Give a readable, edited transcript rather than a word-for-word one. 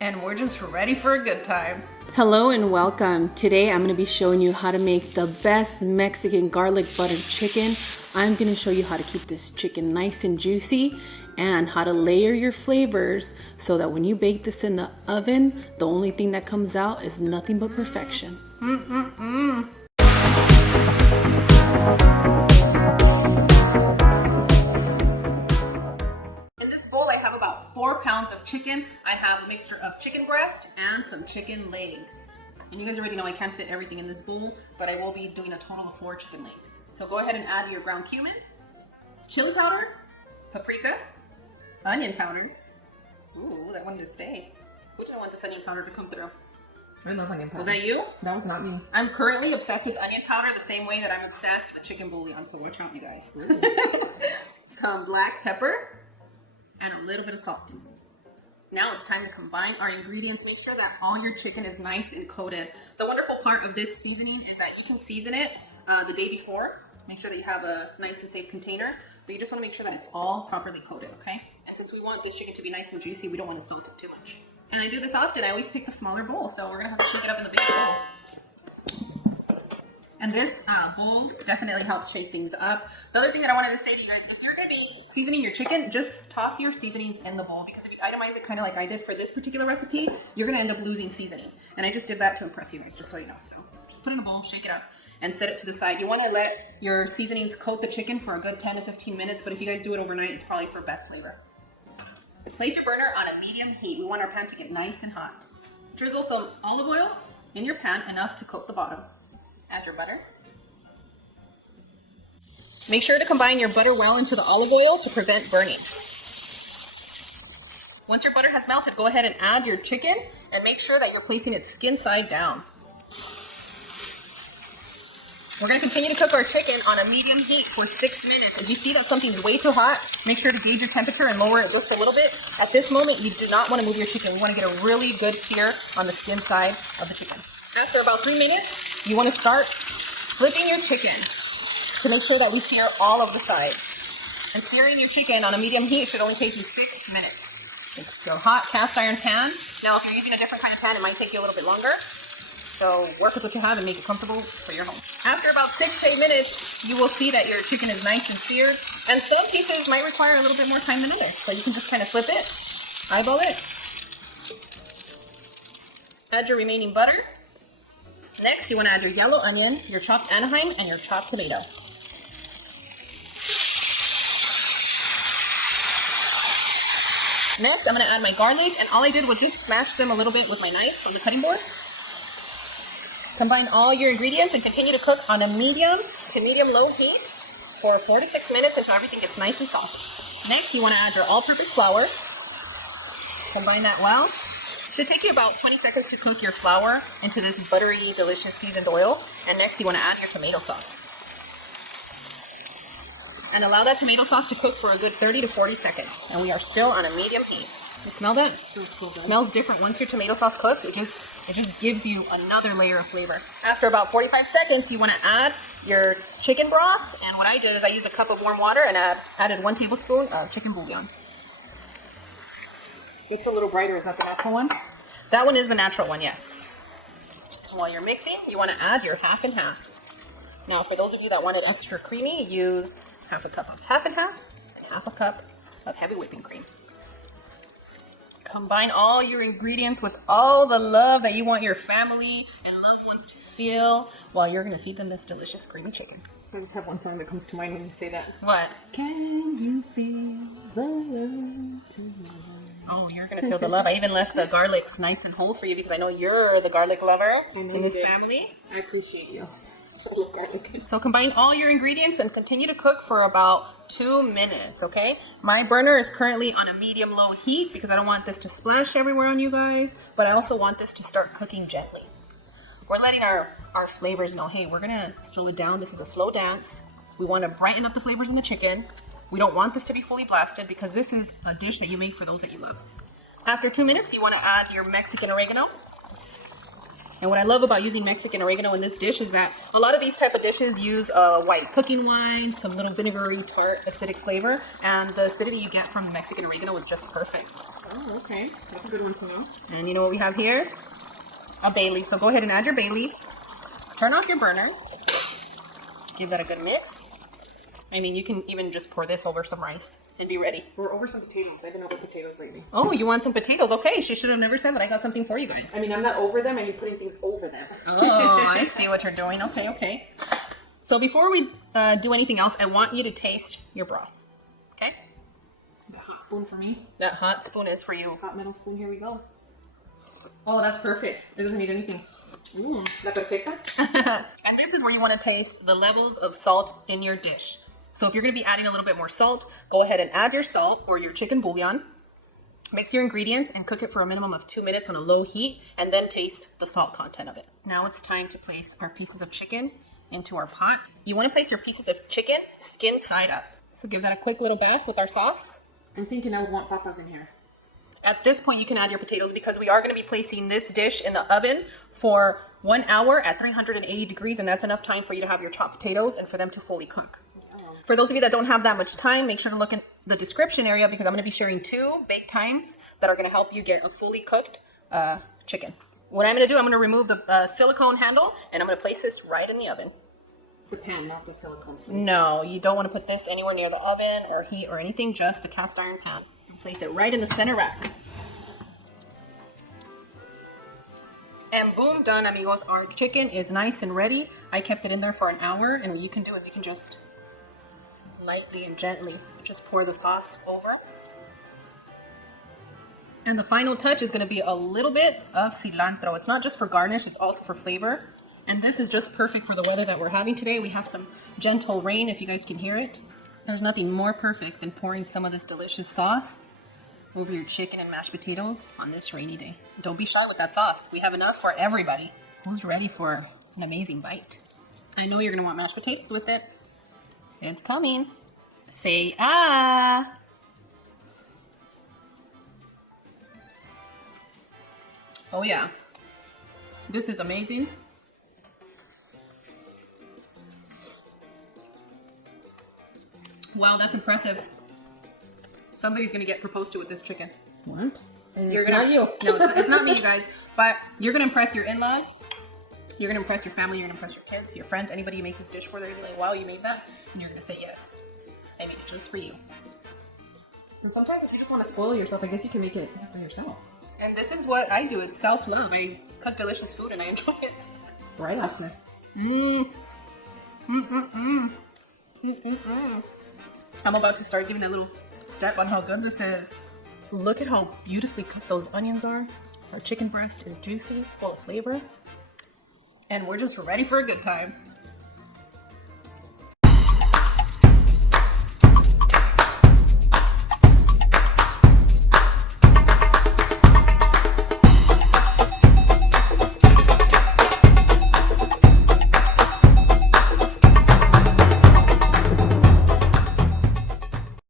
and we're just ready for a good time. Hello and welcome. Today I'm going to be showing you how to make the best Mexican garlic butter chicken. I'm going to show you how to keep this chicken nice and juicy and how to layer your flavors so that when you bake this in the oven, the only thing that comes out is nothing but perfection. In this bowl, I have about 4 pounds of chicken. I have a mixture of chicken breast and some chicken legs. And you guys already know I can't fit everything in this bowl, but I will be doing a total of 4 chicken legs. So go ahead and add your ground cumin, chili powder, paprika, onion powder. Ooh, that wanted to stay. Who didn't want this onion powder to come through? I love onion powder. Was that you? That was not me. I'm currently obsessed with onion powder the same way that I'm obsessed with chicken bouillon, so watch out, you guys. Some black pepper and a little bit of salt. Now it's time to combine our ingredients. Make sure that all your chicken is nice and coated. The wonderful part of this seasoning is that you can season it the day before. Make sure that you have a nice and safe container, but you just want to make sure that it's all properly coated, okay? And since we want this chicken to be nice and juicy, we don't want to salt it too much. And I do this often. I always pick the smaller bowl, so we're gonna have to shake it up in the big bowl. And this bowl definitely helps shake things up. The other thing that I wanted to say to you guys, if you're gonna be seasoning your chicken, just toss your seasonings in the bowl, because if you itemize it kind of like I did for this particular recipe, you're gonna end up losing seasoning. And I just did that to impress you guys, just so you know. So just put it in a bowl, shake it up, and set it to the side. You wanna let your seasonings coat the chicken for a good 10 to 15 minutes, but if you guys do it overnight, it's probably for best flavor. Place your burner on a medium heat. We want our pan to get nice and hot. Drizzle some olive oil in your pan, enough to coat the bottom. Add your butter. Make sure to combine your butter well into the olive oil to prevent burning. Once your butter has melted, go ahead and add your chicken and make sure that you're placing it skin side down. We're going to continue to cook our chicken on a medium heat for 6 minutes. If you see that something's way too hot, make sure to gauge your temperature and lower it just a little bit. At this moment, you do not want to move your chicken. We want to get a really good sear on the skin side of the chicken. After about 3 minutes, you want to start flipping your chicken to make sure that we sear all of the sides. And searing your chicken on a medium heat should only take you 6 minutes. It's a hot cast iron pan. Now, if you're using a different kind of pan, it might take you a little bit longer. So work with what you have and make it comfortable for your home. After about 6 to 8 minutes, you will see that your chicken is nice and seared. And some pieces might require a little bit more time than others. So you can just kind of flip it, eyeball it. Add your remaining butter. Next, you want to add your yellow onion, your chopped Anaheim, and your chopped tomato. Next, I'm going to add my garlic, and all I did was just smash them a little bit with my knife from the cutting board. Combine all your ingredients and continue to cook on a medium to medium-low heat for 4 to 6 minutes until everything gets nice and soft. Next, you want to add your all-purpose flour. Combine that well. Should take you about 20 seconds to cook your flour into this buttery, delicious seasoned oil. And next, you want to add your tomato sauce. And allow that tomato sauce to cook for a good 30 to 40 seconds. And we are still on a medium heat. You smell that? It smells different once your tomato sauce cooks. It just gives you another layer of flavor. After about 45 seconds, you want to add your chicken broth. And what I did is I used a cup of warm water and added 1 tablespoon of chicken bouillon. It's a little brighter. Is that the natural one? That one is the natural one, yes. While you're mixing, you want to add your half and half. Now, for those of you that want it extra creamy, use half a cup of half and half a cup of heavy whipping cream. Combine all your ingredients with all the love that you want your family and loved ones to feel while you're going to feed them this delicious creamy chicken. I just have one song that comes to mind when you say that. What? Can you feel the love tonight? Oh, you're going to feel the love. I even left the garlics nice and whole for you because I know you're the garlic lover in this family. I appreciate you. So combine all your ingredients and continue to cook for about 2 minutes, okay? My burner is currently on a medium-low heat because I don't want this to splash everywhere on you guys, but I also want this to start cooking gently. We're letting our flavors know, hey, we're gonna slow it down. This is a slow dance. We want to brighten up the flavors in the chicken. We don't want this to be fully blasted because this is a dish that you make for those that you love. After 2 minutes, you want to add your Mexican oregano. And what I love about using Mexican oregano in this dish is that a lot of these type of dishes use white cooking wine, some little vinegary, tart, acidic flavor, and the acidity you get from Mexican oregano is just perfect. Oh, okay. That's a good one to know. And you know what we have here? A bay leaf. So go ahead and add your bay leaf. Turn off your burner. Give that a good mix. I mean, you can even just pour this over some rice and be ready. We're over some potatoes. I've been over potatoes lately. Oh, you want some potatoes? Okay, she should have never said that. I got something for you guys. I mean, I'm not over them, and you're putting things over them. Oh, I see what you're doing. Okay, okay. So before we do anything else, I want you to taste your broth. Okay? The hot spoon for me. That hot spoon is for you. Hot metal spoon, here we go. Oh, that's perfect. It doesn't need anything. La perfecta. And this is where you want to taste the levels of salt in your dish. So if you're going to be adding a little bit more salt, go ahead and add your salt or your chicken bouillon. Mix your ingredients and cook it for a minimum of 2 minutes on a low heat, and then taste the salt content of it. Now it's time to place our pieces of chicken into our pot. You want to place your pieces of chicken skin side up. So give that a quick little bath with our sauce. I'm thinking I would want papas in here. At this point, you can add your potatoes because we are going to be placing this dish in the oven for 1 hour at 380 degrees, and that's enough time for you to have your chopped potatoes and for them to fully cook. For those of you that don't have that much time, make sure to look in the description area because I'm going to be sharing 2 bake times that are going to help you get a fully cooked chicken. What I'm going to do, I'm going to remove the silicone handle and I'm going to place this right in the oven. The pan, not the silicone sleeve. No, you don't want to put this anywhere near the oven or heat or anything, just the cast iron pan. And place it right in the center rack. And boom, done, amigos. Our chicken is nice and ready. I kept it in there for an hour, and what you can do is you can just lightly and gently just pour the sauce over. And the final touch is going to be a little bit of cilantro. It's not just for garnish, it's also for flavor. And this is just perfect for the weather that we're having today. We have some gentle rain, if you guys can hear it. There's nothing more perfect than pouring some of this delicious sauce over your chicken and mashed potatoes on this rainy day. Don't be shy with that sauce. We have enough for everybody. Who's ready for an amazing bite? I know you're going to want mashed potatoes with it. It's coming. Say ah. Oh yeah. This is amazing. Wow, that's impressive. Somebody's gonna get proposed to with this chicken. What? And You're it's gonna, not you. No, it's not me, you guys. But you're gonna impress your in-laws. You're gonna impress your family. You're gonna impress your kids, your friends. Anybody you make this dish for, they're gonna be like, "Wow, you made that," and you're gonna say, "Yes, I made it just for you." And sometimes if you just want to spoil yourself, I guess you can make it for yourself. And this is what I do. It's self-love. I cook delicious food and I enjoy it. Right after. I'm about to start giving that little step on how good this is. Look at how beautifully cooked those onions are. Our chicken breast is juicy, full of flavor. And we're just ready for a good time.